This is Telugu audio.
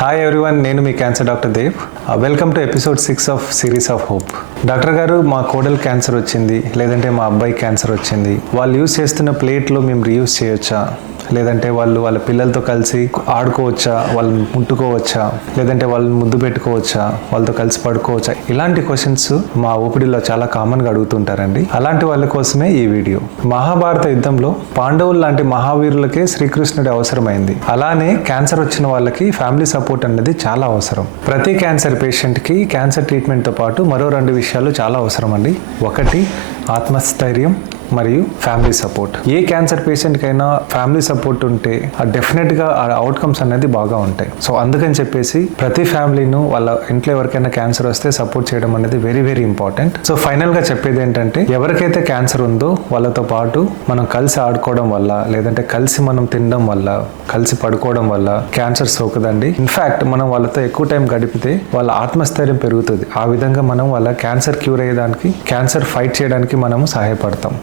హాయ్ ఎవ్రీవన్, నేను మీ cancer doctor Dev. Welcome to episode 6 of series of hope. Doctor గారు, మా కోడలు క్యాన్సర్ వచ్చింది, లేదంటే మా అబ్బాయి క్యాన్సర్ వచ్చింది, వాళ్ళు యూజ్ చేస్తున్న ప్లేట్లో మేము రీయూజ్ చేయొచ్చా, లేదంటే వాళ్ళు వాళ్ళ పిల్లలతో కలిసి ఆడుకోవచ్చా, వాళ్ళని ముట్టుకోవచ్చా, లేదంటే వాళ్ళని ముద్దు పెట్టుకోవచ్చా, వాళ్ళతో కలిసి పడుకోవచ్చా, ఇలాంటి క్వశ్చన్స్ మా ఓపిడిలో చాలా కామన్గా అడుగుతుంటారండి. అలాంటి వాళ్ళ కోసమే ఈ వీడియో. మహాభారత యుద్ధంలో పాండవులు లాంటి మహావీరులకే శ్రీకృష్ణుడి అవసరమైంది. అలానే క్యాన్సర్ వచ్చిన వాళ్ళకి ఫ్యామిలీ సపోర్ట్ అనేది చాలా అవసరం. ప్రతి క్యాన్సర్ పేషెంట్కి క్యాన్సర్ ట్రీట్మెంట్తో పాటు మరో 2 విషయాలు చాలా అవసరం అండి. ఒకటి ఆత్మస్థైర్యం మరియు ఫ్యామిలీ సపోర్ట్. ఏ క్యాన్సర్ పేషెంట్కైనా ఫ్యామిలీ సపోర్ట్ ఉంటే డెఫినెట్గా ఆ అవుట్కమ్స్ అనేది బాగా ఉంటాయి. సో అందుకని చెప్పేసి ప్రతి ఫ్యామిలీను వాళ్ళ ఇంట్లో ఎవరికైనా క్యాన్సర్ వస్తే సపోర్ట్ చేయడం అనేది వెరీ వెరీ ఇంపార్టెంట్. సో ఫైనల్గా చెప్పేది ఏంటంటే, ఎవరికైతే క్యాన్సర్ ఉందో వాళ్ళతో పాటు మనం కలిసి ఆడుకోవడం వల్ల, లేదంటే కలిసి మనం తినడం వల్ల, కలిసి పడుకోవడం వల్ల క్యాన్సర్ సోకదండి. ఇన్ఫ్యాక్ట్ మనం వాళ్ళతో ఎక్కువ టైం గడిపితే వాళ్ళ ఆత్మస్థైర్యం పెరుగుతుంది. ఆ విధంగా మనం వాళ్ళ క్యాన్సర్ క్యూర్ అయ్యేదానికి, క్యాన్సర్ ఫైట్ చేయడానికి మనము సహాయపడతాం.